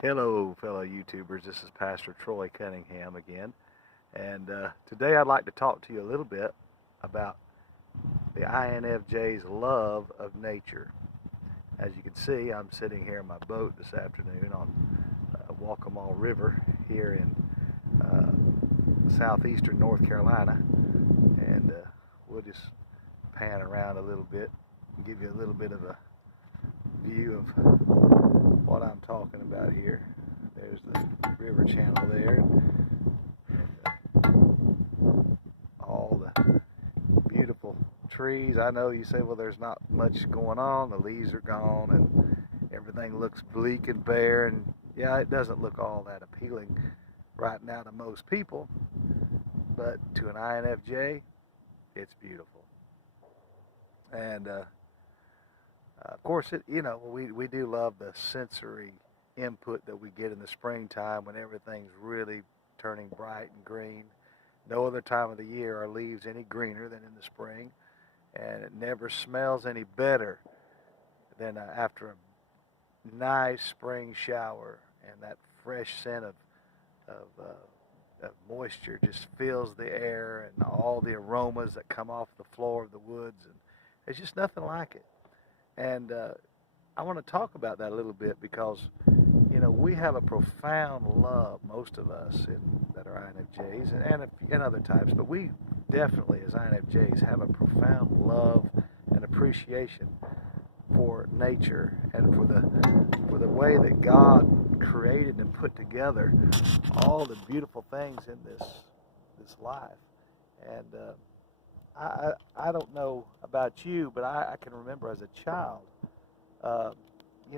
Hello, fellow YouTubers. This is Pastor Troy Cunningham again. And today I'd like to talk to you a little bit about the INFJ's love of nature. As you can see, I'm sitting here in my boat this afternoon on Waccamaw River here in southeastern North Carolina. And we'll just pan around a little bit and give you a little bit of a view of what I'm talking about here. There's the river channel there, and all the beautiful trees. I know you say, well, there's not much going on. The leaves are gone, and everything looks bleak and bare. And yeah, it doesn't look all that appealing right now to most people, but to an INFJ, it's beautiful. And of course, we do love the sensory input that we get in the springtime when everything's really turning bright and green. No other time of the year are leaves any greener than in the spring, and it never smells any better than after a nice spring shower, and that fresh scent of moisture just fills the air, and all the aromas that come off the floor of the woods, and there's just nothing like it. And I want to talk about that a little bit because, we have a profound love, most of us that are INFJs and other types, but we definitely, as INFJs, have a profound love and appreciation for nature and for the way that God created and put together all the beautiful things in this life. And I don't know about you, but I can remember as a child,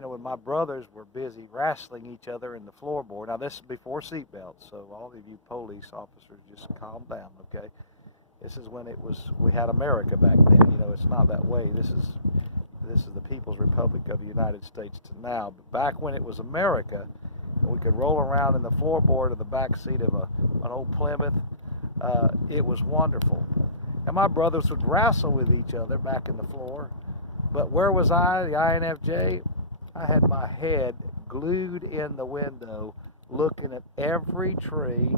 when my brothers were busy wrestling each other in the floorboard. Now, this is before seatbelts, so all of you police officers just calm down, okay? This is when we had America back then. It's not that way. This is the People's Republic of the United States to now. But back when it was America, and we could roll around in the floorboard of the back seat of an old Plymouth, it was wonderful. And my brothers would wrestle with each other back in the floor. But where was I, the INFJ? I had my head glued in the window, looking at every tree,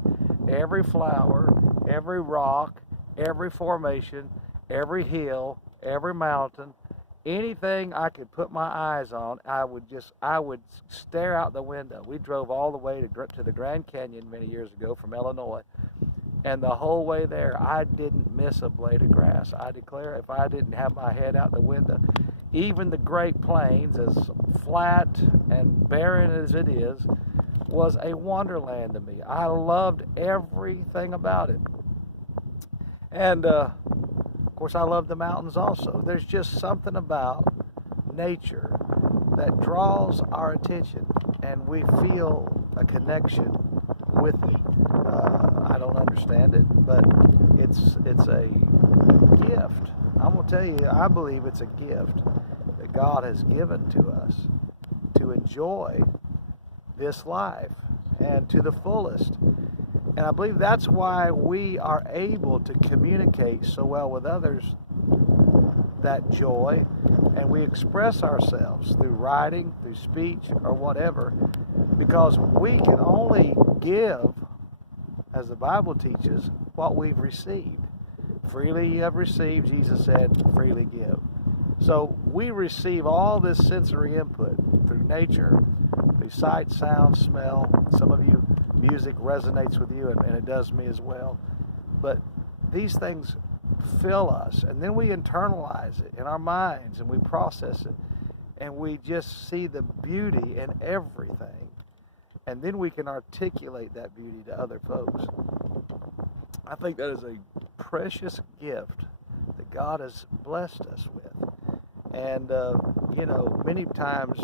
every flower, every rock, every formation, every hill, every mountain, anything I could put my eyes on. I would stare out the window. We drove all the way to the Grand Canyon many years ago from Illinois. And the whole way there, I didn't miss a blade of grass. I declare, if I didn't have my head out the window, even the Great Plains, as flat and barren as it is, was a wonderland to me. I loved everything about it. And, of course, I love the mountains also. There's just something about nature that draws our attention, and we feel a connection with it. I don't understand it, but it's a gift. I'm going to tell you, I believe it's a gift that God has given to us to enjoy this life and to the fullest. And I believe that's why we are able to communicate so well with others that joy, and we express ourselves through writing, through speech, or whatever, because we can only give, as the Bible teaches, what we've received. Freely you have received, Jesus said, freely give. So we receive all this sensory input through nature, through sight, sound, smell. Some of you, music resonates with you, and it does me as well. But these things fill us, and then we internalize it in our minds, and we process it, and we just see the beauty in everything. And then we can articulate that beauty to other folks. I think that is a precious gift that God has blessed us with. And, many times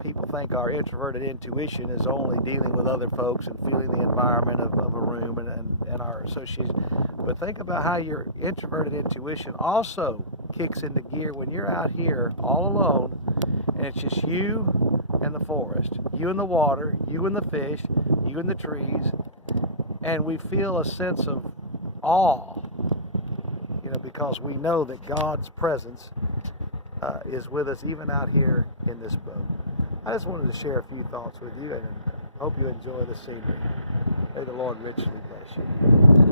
people think our introverted intuition is only dealing with other folks and feeling the environment of a room and our association. But think about how your introverted intuition also kicks into gear when you're out here all alone, and it's just you and the forest, you and the water, you and the fish, you and the trees, and we feel a sense of awe, because we know that God's presence is with us even out here in this boat. I just wanted to share a few thoughts with you, and hope you enjoy the scenery. May the Lord richly bless you.